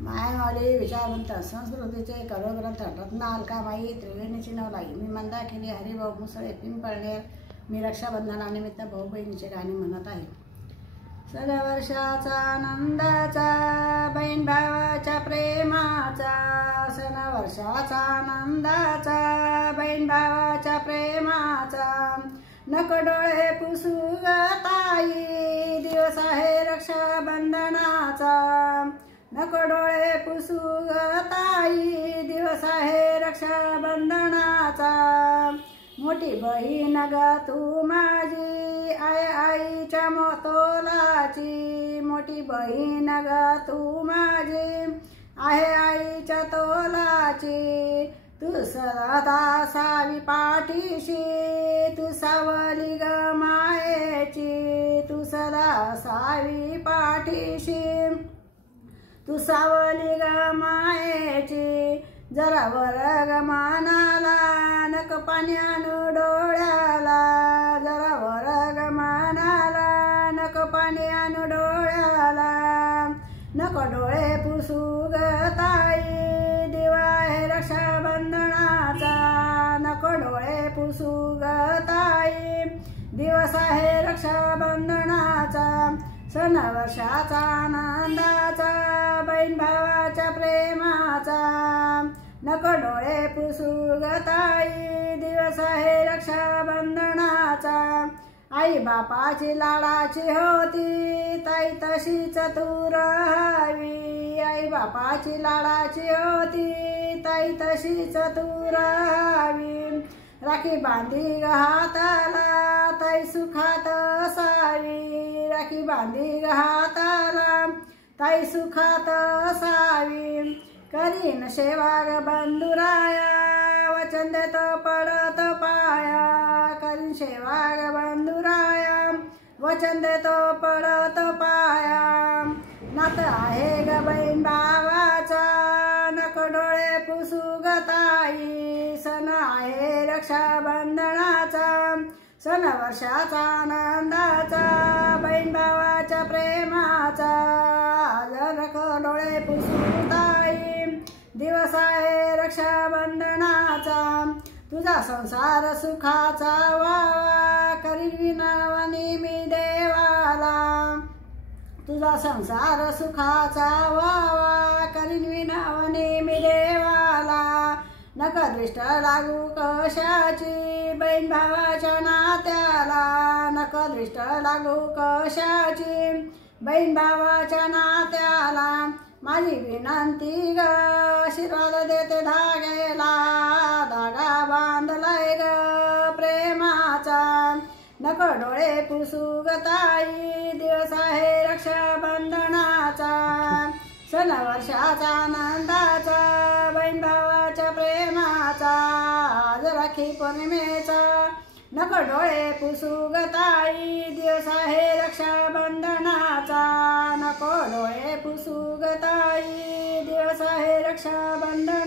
मायावाली विचारवंत संस्कृतीचे करोग्रंथ रत्न अलकाबाई त्रिवेणीची नवलाई मी मंदाकिनी हरिभाऊ मुसळे पिंपळनेर मी रक्षाबंधनानिमित्त भाऊ बहिणीचे गाणे म्हणत आहे। सणवर्षाचा आनंदाचा बहीण भावाच्या प्रेमाचा सणवर्षाचा आनंदाचा बहीण भावाच्या प्रेमाचा नको डोळे पुसू ग ताई दिवस आहे रक्षाबंधनाचा नको डोळे पुसू ग ताई दिवस आहे रक्षाबंधनाचा मोठी बहीण ग तू माझी आईच्या तोलाची मोठी बहीण ग तू माझी आईच्या तोलाची तू सदा सावी पाठीशी तू सावली ग मायेची तू सदा सावी पाठीशी तू सावली ग मायेची जरा वर्ग मानाला नक पाण्यानु डोळ्याला जरा वर्ग मानाला नक पाण्यानु डोळ्याला नको डोळे पुसू ग ताई दिवा आहे रक्षाबंधनाचा नको डोळे पुसू ग ताई दिवस आहे रक्षाबंधनाचा सणवर्षाचा आनंदाचा बहीण भावाच्या प्रेमाचा नको डोळे पुसू ग ताई दिवस आहे रक्षाबंधनाचा आई बापाची लाडाची होती ताई तशीच तू राहावी आई बापाची लाडाची होती ताई तशीच तू राहावी राखी बांधी ग हाताला ताई सुखात असावी राखी बांधी ग हाताला ताई सुखात असावी करीन सेवा ग बंधुराया वचन देतो पडत पाया करीन सेवा ग बंधुराया वचन देतो पडत पाया नात आहे ग बहीण भावाचा नको डोळे पुसू ग ताई सण आहे रक्षाबंधनाचा सणवर्षाचा आनंदाचा बहीण भावाच्या प्रेमाचा नको डोळे पुसू ताई दिवस आहे रक्षाबंधनाचा तुझा संसार सुखाचा व्हावा करीन विनवणी मी देवाला तुझा संसार सुखाचा व्हावा करीन विनवणी मी देवाला नका दृष्ट लागू कशाची बहीण भावाच्या नात्याला नका दृष्ट लागू कशाची बहीण भावाच्या नात्याला माझी विनंती ग आशीर्वाद देते धागेला धागा बांधलाय ग प्रेमाचा नको डोळे पुसू ग ताई दिवस आहे रक्षाबंधनाचा सणवर्षाचा आनंदाचा बहीण भावाच्या प्रेमाचा आज राखी पौर्णिमेचा नको डोळे पुसू ग ताई दिवस आहे रक्षाबंधनाचा नको डोळे पुसू ग ताई दिवस आहे रक्षाबंधन